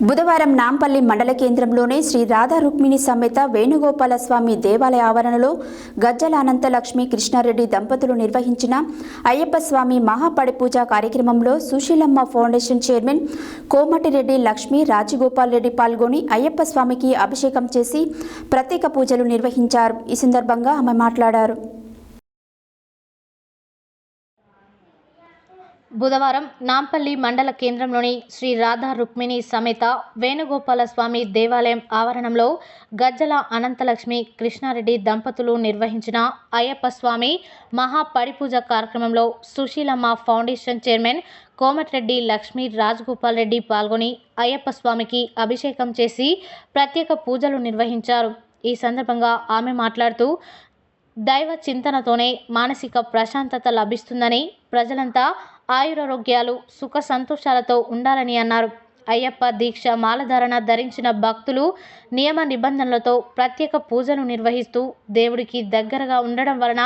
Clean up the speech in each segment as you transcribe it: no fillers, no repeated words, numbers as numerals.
బుధవారం నాంపల్లి మండల కేంద్రంలోని శ్రీ రాధా రుక్మిణి సమేత వేణుగోపాల స్వామి దేవాలయ ఆవరణలో గజ్జల అనంతలక్ష్మి కృష్ణారెడ్డి దంపతులు నిర్వహించిన అయ్యప్ప స్వామి మహాపడిపూజ కార్యక్రమంలో సుశీలమ్మ ఫౌండేషన్ చైర్మన్ కోమటిరెడ్డి లక్ష్మి రాజగోపాల్ రెడ్డి పాల్గొని అయ్యప్ప స్వామికి అభిషేకం చేసి ప్రత్యేక పూజలు నిర్వహించారు. ఈ సందర్భంగా ఆమె మాట్లాడారు. బుధవారం నాంపల్లి మండల కేంద్రంలోని శ్రీ రాధా రుక్మిణి సమేత వేణుగోపాల స్వామి దేవాలయం ఆవరణంలో గజ్జల అనంతలక్ష్మి కృష్ణారెడ్డి దంపతులు నిర్వహించిన అయ్యప్ప స్వామి మహాపడిపూజ కార్యక్రమంలో సుశీలమ్మ ఫౌండేషన్ చైర్మన్ కోమటిరెడ్డి లక్ష్మి రాజగోపాల్ రెడ్డి పాల్గొని అయ్యప్ప స్వామికి అభిషేకం చేసి ప్రత్యేక పూజలు నిర్వహించారు. ఈ సందర్భంగా ఆమె మాట్లాడుతూ దైవ చింతనతోనే మానసిక ప్రశాంతత లభిస్తుందని, ప్రజలంతా ఆయురారోగ్యాలు సుఖ సంతోషాలతో ఉండాలని అన్నారు. అయ్యప్ప దీక్ష మాలధారణ ధరించిన భక్తులు నియమ నిబంధనలతో ప్రత్యేక పూజలు నిర్వహిస్తూ దేవుడికి దగ్గరగా ఉండడం వలన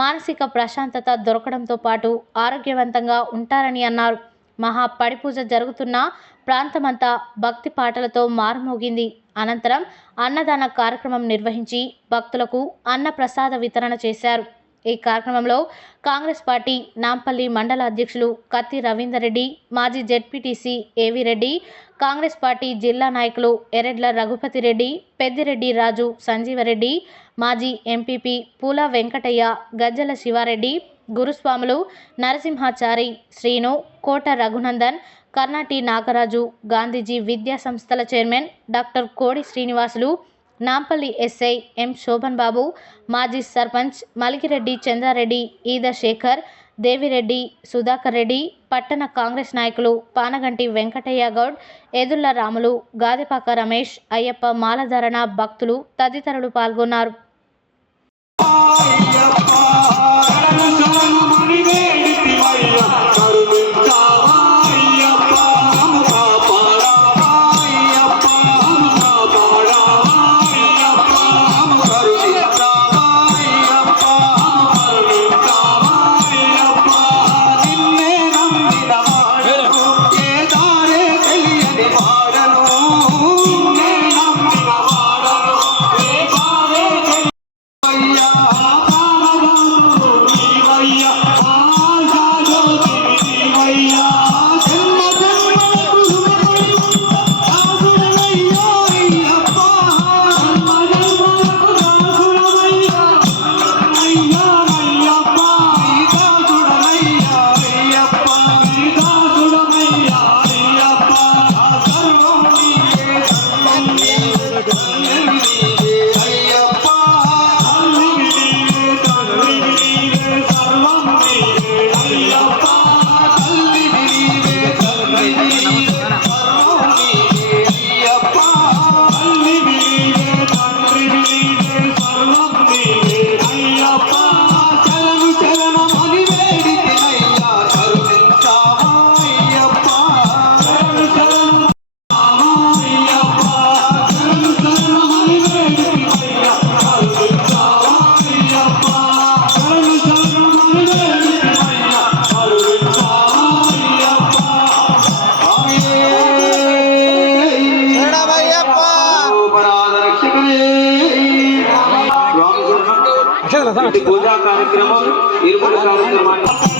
మానసిక ప్రశాంతత దొరకడంతో పాటు ఆరోగ్యవంతంగా ఉంటారని అన్నారు. మహాపడిపూజ జరుగుతున్న ప్రాంతమంతా భక్తి పాటలతో మారుమోగింది. అనంతరం అన్నదాన కార్యక్రమం నిర్వహించి భక్తులకు అన్న ప్రసాద వితరణ చేశారు. ఈ కార్యక్రమంలో కాంగ్రెస్ పార్టీ నాంపల్లి మండల అధ్యక్షులు కత్తి రవీందర్ రెడ్డి, మాజీ జెడ్పీటీసీ ఏవి రెడ్డి, కాంగ్రెస్ పార్టీ జిల్లా నాయకులు ఎరెడ్ల రఘుపతి రెడ్డి, పెద్దిరెడ్డి రాజు సంజీవరెడ్డి, మాజీ ఎంపీపీ పూల వెంకటయ్య, గజ్జల శివారెడ్డి, గురుస్వాములు నరసింహాచారి, శ్రీను, కోట రఘునందన్, కర్ణాటి నాగరాజు, గాంధీజీ విద్యా సంస్థల చైర్మన్ డాక్టర్ కోడి శ్రీనివాసులు, నాంపల్లి ఎస్ఐ ఎం శోభన్ బాబు, మాజీ సర్పంచ్ మలికిరెడ్డి చంద్రారెడ్డి, ఈద శేఖర్, దేవిరెడ్డి, సుధాకర్ రెడ్డి, పట్టణ కాంగ్రెస్ నాయకులు పానగంటి వెంకటయ్య గౌడ్, ఎదుళ్ల రాములు, గాదెపాక రమేష్, అయ్యప్ప మాలధారణ భక్తులు తదితరులు పాల్గొన్నారు. పూజా కార్యక్రమం, ఇరుముల కార్యక్రమాన్ని